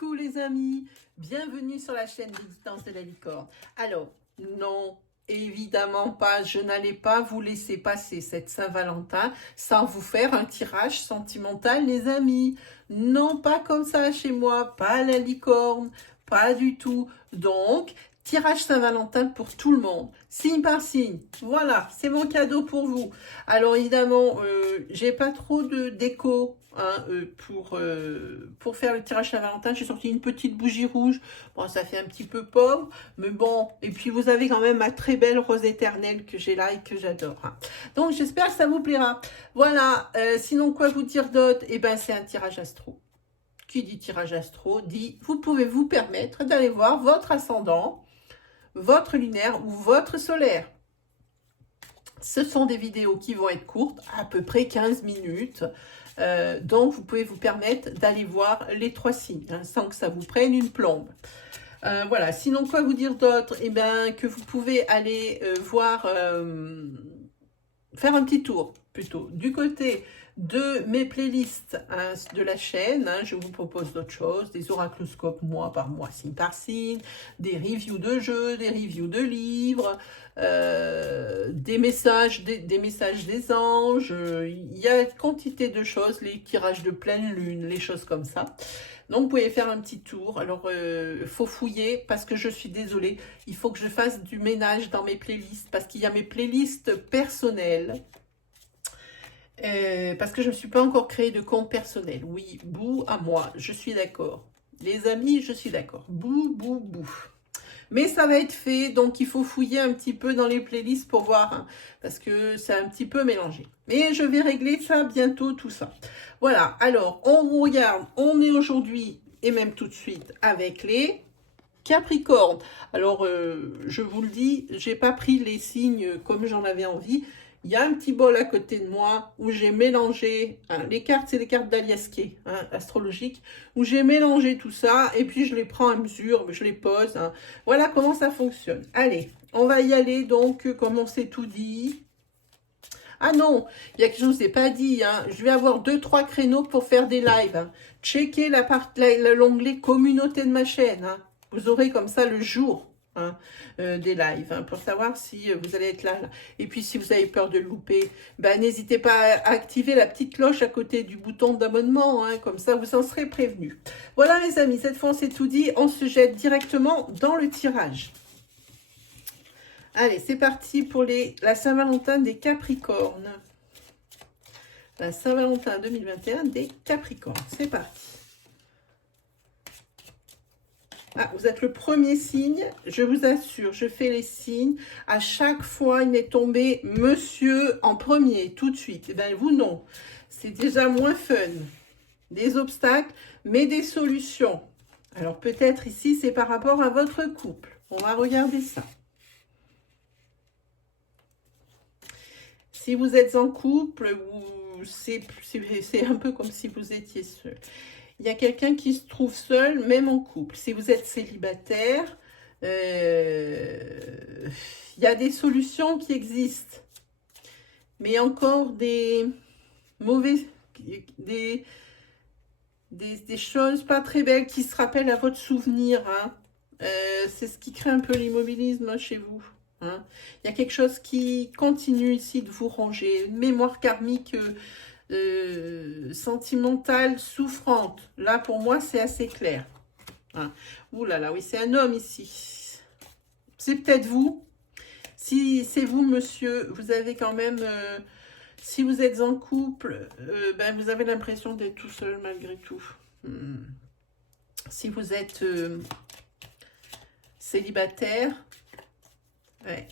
Coucou les amis, bienvenue sur la chaîne d'Existence de la Licorne. Alors, non, évidemment pas, je n'allais pas vous laisser passer cette Saint-Valentin sans vous faire un tirage sentimental les amis. Non, pas comme ça chez moi, pas la licorne, pas du tout. Donc, tirage Saint-Valentin pour tout le monde, signe par signe. Voilà, c'est mon cadeau pour vous. Alors évidemment, j'ai pas trop de déco hein, pour faire le tirage Saint-Valentin. J'ai sorti une petite bougie rouge. Bon, ça fait un petit peu pauvre, mais bon. Et puis vous avez quand même ma très belle rose éternelle que j'ai là et que j'adore. Hein. Donc j'espère que ça vous plaira. Voilà. Sinon quoi vous dire d'autre? Eh ben c'est un tirage astro. Qui dit tirage astro dit vous pouvez vous permettre d'aller voir votre ascendant, votre lunaire ou votre solaire. Ce sont des vidéos qui vont être courtes, à peu près 15 minutes. Donc, vous pouvez vous permettre d'aller voir les 3 signes, hein, sans que ça vous prenne une plombe. Voilà, sinon, quoi vous dire d'autre? Eh bien, que vous pouvez aller voir, faire un petit tour, plutôt, du côté de mes playlists hein, de la chaîne. Hein, je vous propose d'autres choses, des oracloscopes mois par mois, signe par signe, des reviews de jeux, des reviews de livres, des messages des anges. Il y a quantité de choses, les tirages de pleine lune, les choses comme ça. Donc, vous pouvez faire un petit tour. Alors, faut fouiller parce que je suis désolée. Il faut que je fasse du ménage dans mes playlists parce qu'il y a mes playlists personnelles. Parce que je ne me suis pas encore créé de compte personnel. Oui, bouh à moi, je suis d'accord. Les amis, je suis d'accord. Bouh, bouh, bouh. Mais ça va être fait, donc il faut fouiller un petit peu dans les playlists pour voir, hein, parce que c'est un petit peu mélangé. Mais je vais régler ça bientôt, tout ça. Voilà, alors on regarde, on est aujourd'hui, et même tout de suite, avec les Capricornes. Alors, je vous le dis, j'ai pas pris les signes comme j'en avais envie. Il y a un petit bol à côté de moi où j'ai mélangé, hein, les cartes, c'est des cartes d'Aliasqué, hein, astrologiques, où j'ai mélangé tout ça et puis je les prends à mesure, je les pose. Hein. Voilà comment ça fonctionne. Allez, on va y aller donc, comme on s'est tout dit. Ah non, il y a quelque chose que je n'ai pas dit. Hein. Je vais avoir 2-3 créneaux pour faire des lives. Hein. Checkez l'onglet communauté de ma chaîne. Hein. Vous aurez comme ça le jour. Hein, des lives, hein, pour savoir si vous allez être là, là. Et puis, si vous avez peur de le louper, ben, n'hésitez pas à activer la petite cloche à côté du bouton d'abonnement. Hein, comme ça, vous en serez prévenus. Voilà, les amis, cette fois, on s'est tout dit. On se jette directement dans le tirage. Allez, c'est parti pour la Saint-Valentin des Capricornes. La Saint-Valentin 2021 des Capricornes. C'est parti. Ah, vous êtes le premier signe, je vous assure, je fais les signes. À chaque fois, il m'est tombé monsieur en premier, tout de suite. Et bien, vous, non. C'est déjà moins fun. Des obstacles, mais des solutions. Alors, peut-être ici, c'est par rapport à votre couple. On va regarder ça. Si vous êtes en couple, c'est un peu comme si vous étiez seul. Il y a quelqu'un qui se trouve seul, même en couple. Si vous êtes célibataire, il y a des solutions qui existent. Mais encore des mauvais, des choses pas très belles qui se rappellent à votre souvenir. Hein. C'est ce qui crée un peu l'immobilisme chez vous. Hein. Il y a quelque chose qui continue ici de vous ranger. Une mémoire karmique sentimentale souffrante. Là, pour moi, c'est assez clair. Hein. Ouh là là, oui, c'est un homme ici. C'est peut-être vous. Si c'est vous, monsieur, vous avez quand même... si vous êtes en couple, ben, vous avez l'impression d'être tout seul malgré tout. Si vous êtes célibataire, ouais,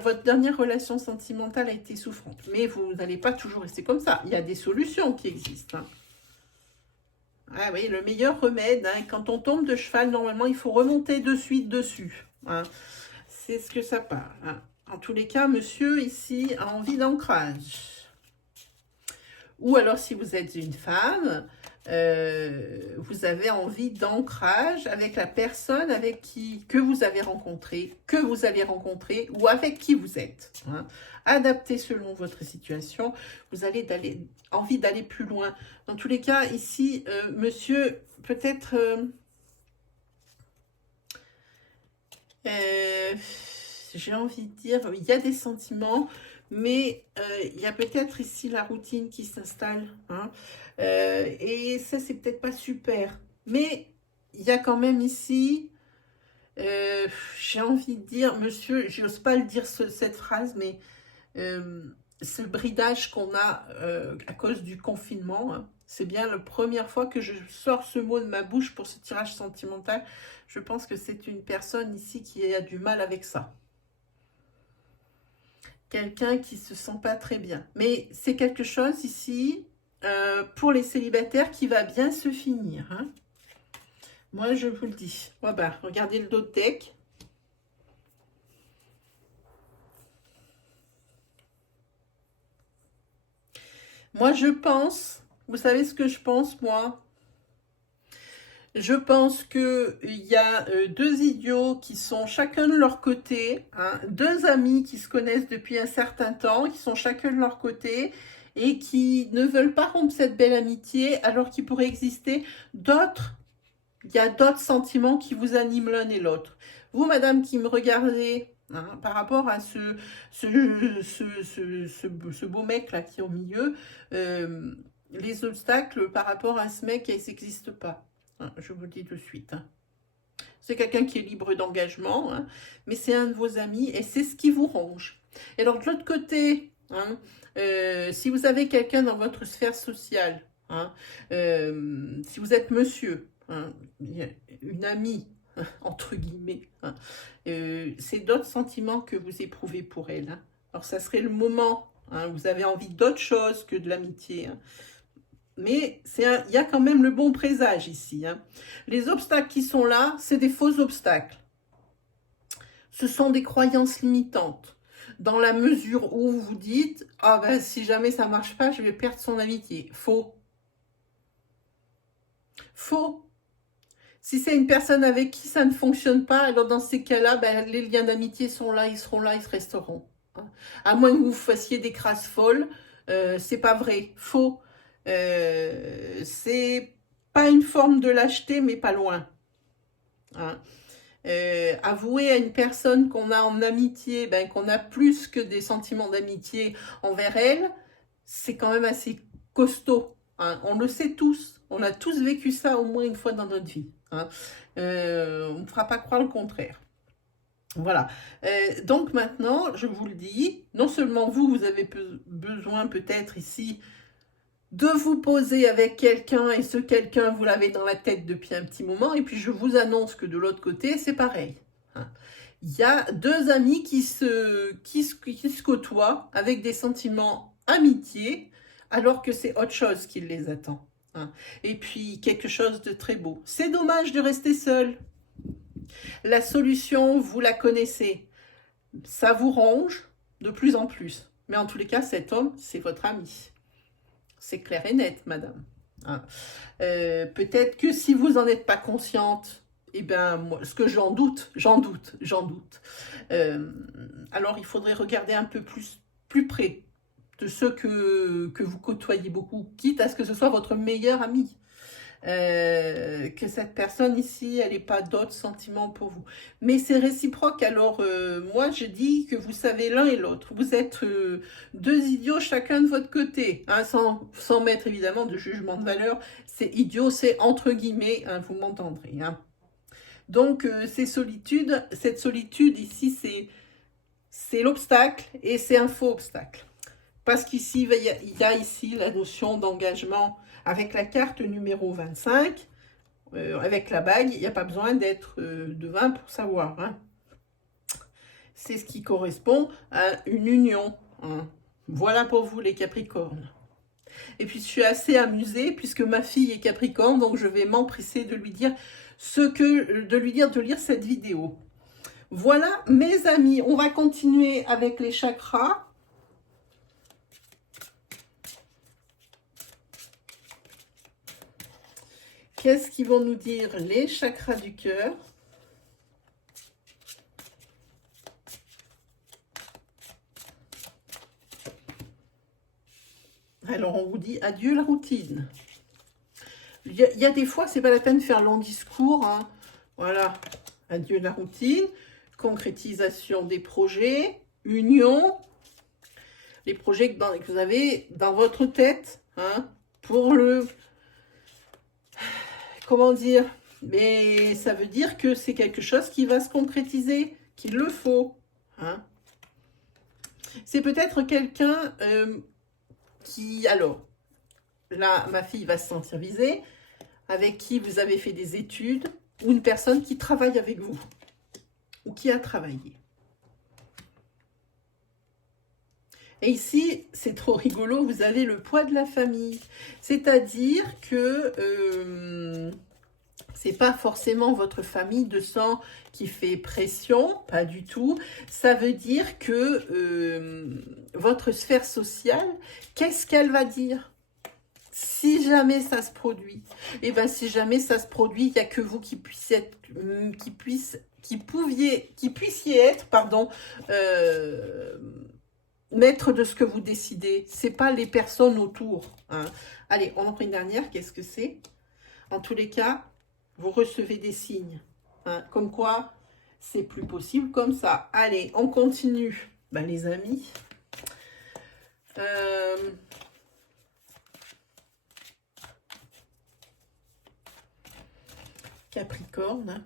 votre dernière relation sentimentale a été souffrante. Mais vous n'allez pas toujours rester comme ça. Il y a des solutions qui existent. Hein. Ah oui, le meilleur remède, hein, quand on tombe de cheval, normalement, il faut remonter de suite dessus. Hein. C'est ce que ça parle. Hein. En tous les cas, monsieur, ici, a envie d'ancrage. Ou alors, si vous êtes une femme, vous avez envie d'ancrage avec la personne que vous avez rencontrée, ou avec qui vous êtes. Hein. Adapté selon votre situation, vous allez envie d'aller plus loin. Dans tous les cas, ici, monsieur, peut-être... j'ai envie de dire, il y a des sentiments, mais il y a peut-être ici la routine qui s'installe. Hein, et ça, c'est peut-être pas super. Mais il y a quand même ici, j'ai envie de dire, monsieur, j'ose pas le dire cette phrase, mais ce bridage qu'on a à cause du confinement, hein, c'est bien la première fois que je sors ce mot de ma bouche pour ce tirage sentimental. Je pense que c'est une personne ici qui a du mal avec ça. Quelqu'un qui se sent pas très bien. Mais c'est quelque chose ici, pour les célibataires, qui va bien se finir. Hein. Moi, je vous le dis. Ouais, bah, regardez le dos de deck. Moi, je pense, vous savez ce que je pense, moi? Je pense qu'il y a deux idiots qui sont chacun de leur côté, hein, deux amis qui se connaissent depuis un certain temps, qui sont chacun de leur côté et qui ne veulent pas rompre cette belle amitié alors qu'il pourrait exister d'autres, il y a d'autres sentiments qui vous animent l'un et l'autre. Vous, madame, qui me regardez, hein, par rapport à ce beau mec-là qui est au milieu, les obstacles par rapport à ce mec, ils n'existent pas. Je vous le dis de suite. Hein. C'est quelqu'un qui est libre d'engagement, hein, mais c'est un de vos amis et c'est ce qui vous ronge. Et alors de l'autre côté, hein, si vous avez quelqu'un dans votre sphère sociale, hein, si vous êtes monsieur, hein, une amie, hein, entre guillemets, hein, c'est d'autres sentiments que vous éprouvez pour elle. Hein. Alors ça serait le moment, hein, vous avez envie d'autre chose que de l'amitié. Hein. Mais il y a quand même le bon présage ici. Hein. Les obstacles qui sont là, c'est des faux obstacles. Ce sont des croyances limitantes. Dans la mesure où vous dites, ah ben si jamais ça ne marche pas, je vais perdre son amitié. Faux. Faux. Si c'est une personne avec qui ça ne fonctionne pas, alors dans ces cas-là, ben, les liens d'amitié sont là, ils seront là, ils se resteront. Hein. À moins que vous fassiez des crasses folles, c'est pas vrai. Faux. C'est pas une forme de lâcheté, mais pas loin. Hein. Avouer à une personne qu'on a en amitié, ben, qu'on a plus que des sentiments d'amitié envers elle, c'est quand même assez costaud. Hein. On le sait tous. On a tous vécu ça au moins une fois dans notre vie. Hein. On ne fera pas croire le contraire. Voilà. Donc maintenant, je vous le dis, non seulement vous avez besoin peut-être ici de vous poser avec quelqu'un, et ce quelqu'un, vous l'avez dans la tête depuis un petit moment, et puis je vous annonce que de l'autre côté, c'est pareil. Hein. Il y a deux amis qui se côtoient avec des sentiments amitié, alors que c'est autre chose qui les attend. Hein. Et puis, quelque chose de très beau. C'est dommage de rester seul. La solution, vous la connaissez. Ça vous ronge de plus en plus. Mais en tous les cas, cet homme, c'est votre ami. C'est clair et net, madame. Hein. Peut-être que si vous n'en êtes pas consciente, eh bien, moi, ce que j'en doute. Alors, il faudrait regarder un peu plus près de ceux que vous côtoyez beaucoup, quitte à ce que ce soit votre meilleur ami. Que cette personne ici, elle n'ait pas d'autres sentiments pour vous. Mais c'est réciproque. Alors, moi, je dis que vous savez l'un et l'autre. Vous êtes deux idiots chacun de votre côté, hein, sans mettre évidemment de jugement de valeur. C'est idiot, c'est entre guillemets, hein, vous m'entendrez. Hein. Donc, cette solitude ici, c'est l'obstacle et c'est un faux obstacle. Parce qu'ici, il y a ici la notion d'engagement avec la carte numéro 25, avec la bague, il n'y a pas besoin d'être devin pour savoir. Hein. C'est ce qui correspond à une union. Hein. Voilà pour vous les Capricornes. Et puis je suis assez amusée puisque ma fille est Capricorne, donc je vais m'empresser de lui dire de lire cette vidéo. Voilà mes amis, on va continuer avec les chakras. Qu'est-ce qu'ils vont nous dire les chakras du cœur? Alors, on vous dit adieu la routine. Il y a des fois, c'est pas la peine de faire long discours. Hein. Voilà, adieu la routine, concrétisation des projets, union, les projets que vous avez dans votre tête, hein, pour le... Comment dire? Mais ça veut dire que c'est quelque chose qui va se concrétiser, qu'il le faut. Hein. C'est peut-être quelqu'un qui... Alors, là, ma fille va se sentir visée, avec qui vous avez fait des études, ou une personne qui travaille avec vous, ou qui a travaillé. Et ici, c'est trop rigolo, vous avez le poids de la famille. C'est-à-dire que c'est pas forcément votre famille de sang qui fait pression, pas du tout. Ça veut dire que votre sphère sociale, qu'est-ce qu'elle va dire? Si jamais ça se produit, et bien si jamais ça se produit, il n'y a que vous qui puissiez être, qui puissiez être, pardon, maître de ce que vous décidez. C'est pas les personnes autour. Hein. Allez, on en prend une dernière. Qu'est-ce que c'est? En tous les cas, vous recevez des signes. Hein, comme quoi, c'est plus possible comme ça. Allez, on continue. Ben, les amis. Capricorne.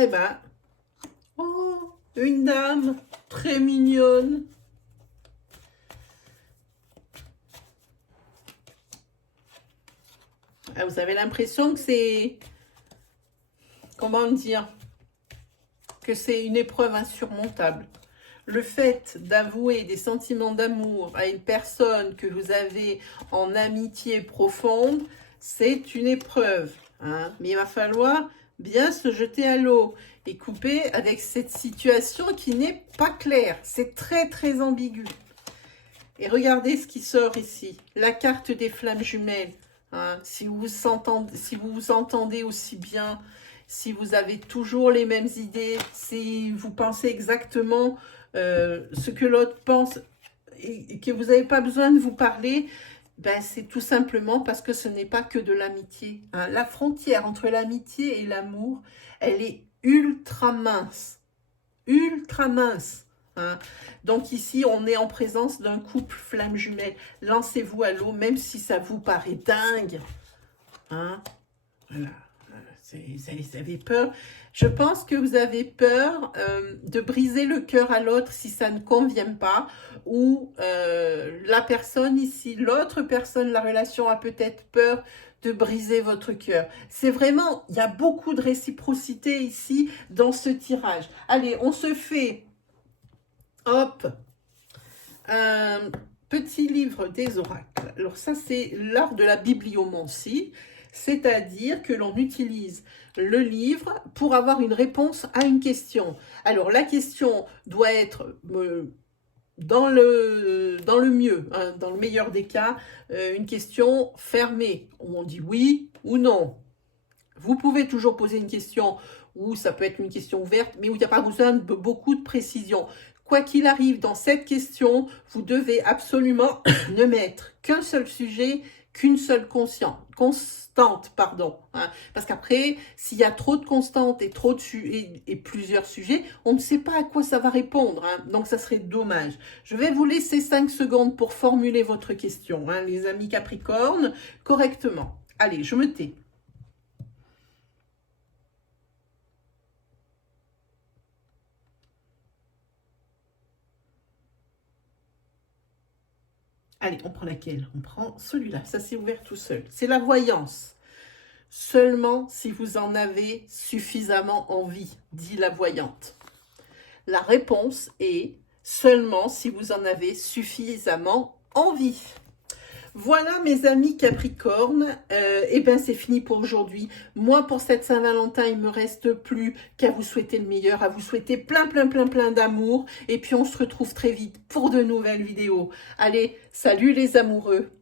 Eh ben, oh, une dame très mignonne. Ah, vous avez l'impression que c'est, comment dire, que c'est une épreuve insurmontable. Le fait d'avouer des sentiments d'amour à une personne que vous avez en amitié profonde, c'est une épreuve. Hein. Mais il va falloir bien se jeter à l'eau et couper avec cette situation qui n'est pas claire. C'est très, très ambigu. Et regardez ce qui sort ici. La carte des flammes jumelles. Hein. Si vous vous entendez aussi bien, si vous avez toujours les mêmes idées, si vous pensez exactement ce que l'autre pense et que vous n'avez pas besoin de vous parler, ben c'est tout simplement parce que ce n'est pas que de l'amitié. Hein. La frontière entre l'amitié et l'amour, elle est ultra mince. Ultra mince. Hein. Donc ici, on est en présence d'un couple flamme jumelle. Lancez-vous à l'eau, même si ça vous paraît dingue. Hein. Voilà. Vous avez peur. Je pense que vous avez peur de briser le cœur à l'autre si ça ne convient pas. Ou la personne ici, l'autre personne, la relation a peut-être peur de briser votre cœur. C'est vraiment, il y a beaucoup de réciprocité ici dans ce tirage. Allez, on se fait, hop, un petit livre des oracles. Alors ça, c'est l'art de la bibliomancie. C'est-à-dire que l'on utilise le livre pour avoir une réponse à une question. Alors, la question doit être, dans le mieux, hein, dans le meilleur des cas, une question fermée, où on dit oui ou non. Vous pouvez toujours poser une question où ça peut être une question ouverte, mais où il n'y a pas besoin de beaucoup de précision. Quoi qu'il arrive dans cette question, vous devez absolument ne mettre qu'un seul sujet, qu'une seule constante, pardon. Hein, parce qu'après, s'il y a trop de constantes et et plusieurs sujets, on ne sait pas à quoi ça va répondre. Hein, donc, ça serait dommage. Je vais vous laisser 5 secondes pour formuler votre question, hein, les amis Capricorne, correctement. Allez, je me tais. Allez, on prend laquelle? On prend celui-là. Ça s'est ouvert tout seul. C'est la voyance. Seulement si vous en avez suffisamment envie, dit la voyante. La réponse est seulement si vous en avez suffisamment envie. Voilà mes amis Capricorne, et ben c'est fini pour aujourd'hui. Moi pour cette Saint-Valentin, il me reste plus qu'à vous souhaiter le meilleur, à vous souhaiter plein d'amour. Et puis on se retrouve très vite pour de nouvelles vidéos. Allez, salut les amoureux!